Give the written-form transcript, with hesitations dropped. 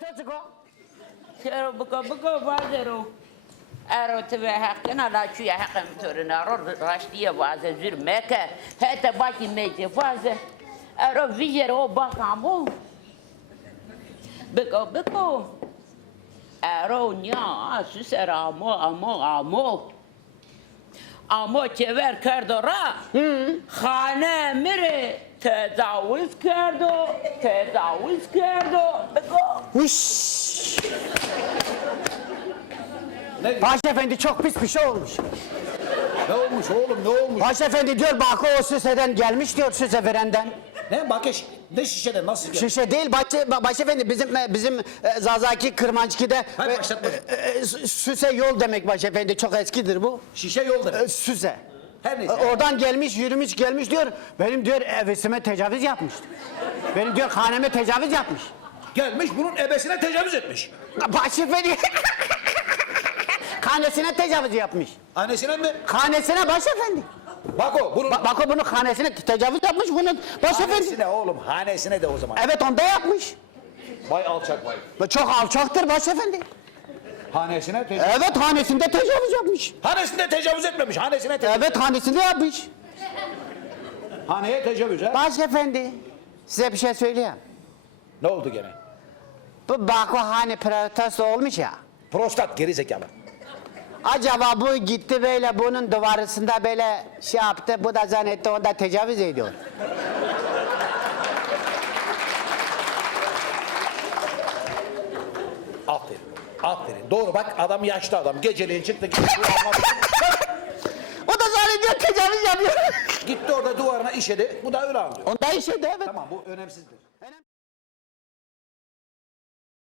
Toçko. Kero buko vazero. Ero tve hakkına la çuya hakkım törüne ror raştiye vaze zürmeke. Hete baki mece vaze. Ero vijero bakamo. Buko. Ero nya süser amo. Amo çever kerdora. Hane mire tecavüz kerdo. Buko. Uş. Paşa Efendi çok pis bir şey olmuş. Ne olmuş oğlum, ne olmuş? Paşa Efendi diyor Bako o Süse'den gelmiş diyor, Süse verenden. Ne bakış, ne şişede, nasıl geldi? Şişe değil Paşa Efendi bizim Zazaki Kırmançki'de Hayır, başlatma. Süse yol demek Paşa Efendi, çok eskidir bu. Şişe yol demek. Süse. Her neyse. Oradan gelmiş, yürümüş gelmiş diyor. Benim diyor evesime tecavüz yapmış. Benim diyor haneme tecavüz yapmış. Gelmiş bunun ebesine tecavüz etmiş. Paşa Efendi. Hanesine tecavüz yapmış. Annesine mi? Hanesine Paşa Efendi. Bako bunun... Bako bunun hanesine tecavüz yapmış bunun Paşa Efendi. Hanesine oğlum, hanesine de o zaman. Evet onda yapmış. Vay alçak vay. Çok alçaktır Paşa Efendi. Hanesine tecavüz... Evet hanesinde tecavüz yapmış. Hanesinde tecavüz etmemiş, hanesine tecavüz... Evet hanesinde yapmış. Haneye tecavüz ha? Paşa Efendi. Size bir şey söyleyeyim. Ne oldu gene? Bu Bako hane protesto olmuş ya. Prostat geri zekalı. Acaba bu gitti böyle bunun duvarısında böyle şey yaptı. Bu da zannetti onda tecavüz ediyor. Aferin, aferin. Doğru bak, adam yaşlı adam. Geceleyin çıktı gitti duvarına... O da zannediyor tecavüz yapıyor. Gitti orada duvarına işedi. Bu da öyle anlıyor. Onda işedi evet. Tamam, bu önemsizdir.